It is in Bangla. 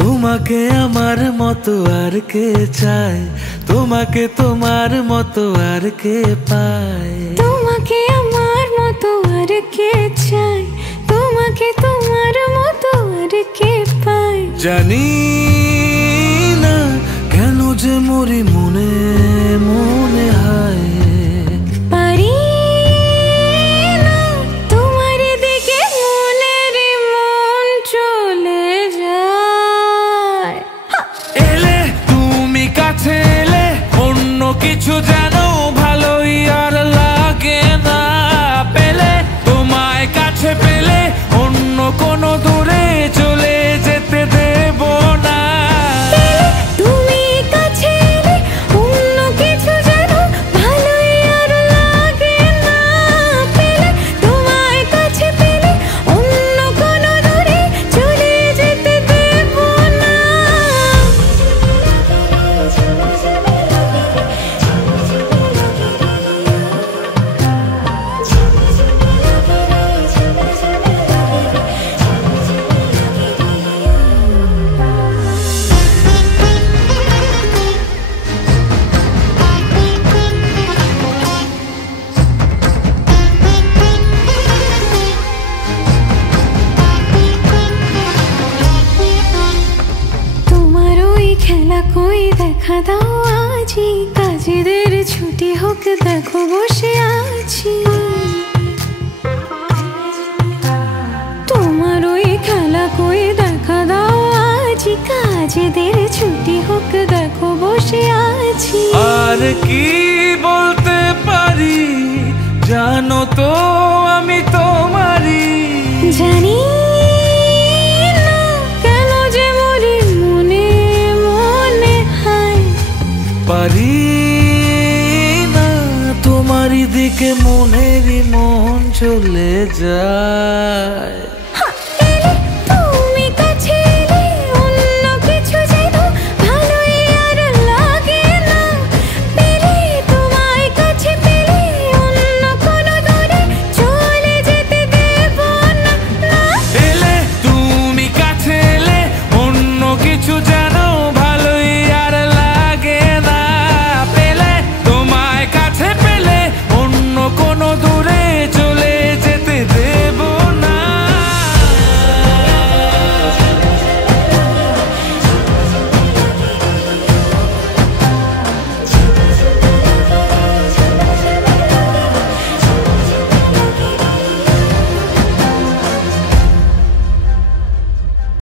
তোমাকে আমার মতো আর কে চায়, তোমাকে তোমার মতো আর কে পায়। তোমাকে আমার মতো আর কে চায়, তোমাকে তোমার মতো আর কে পায়। জানি না কেন যে মরি মনে মনে হায়, পারি না তোমার দিকে মনের মন চলে যায়। এলে তুমি কাছে এলে অন্য কিছু যেন ভালোই আর লাগে না। পেলে তোমায় কাছে পেলে অন্য কোনো দূরে চলে যেতে দেব না। তুমি কাছে এলে অন্য কিছু যেন ভালোই আর লাগে না। পেলে তোমায় কাছে পেলে অন্য কোনো দূরে চলে যেতে দেব না। তোমার ওই খেলা কই দেখা দাও আজি, কাজেদের ছুটি হোক দেখো বসে আছি। তোমার ওই খেলা কই দেখা দাও আজি, কাজেদের ছুটি হোক দেখো বসে আছি। আর কি বলতে পারি জানো তো আমি তোমারই। জানি না কেন যে মরি মনে মনে হায়, পারি না তোমারই দিকে মনেরই মন চলে যায়।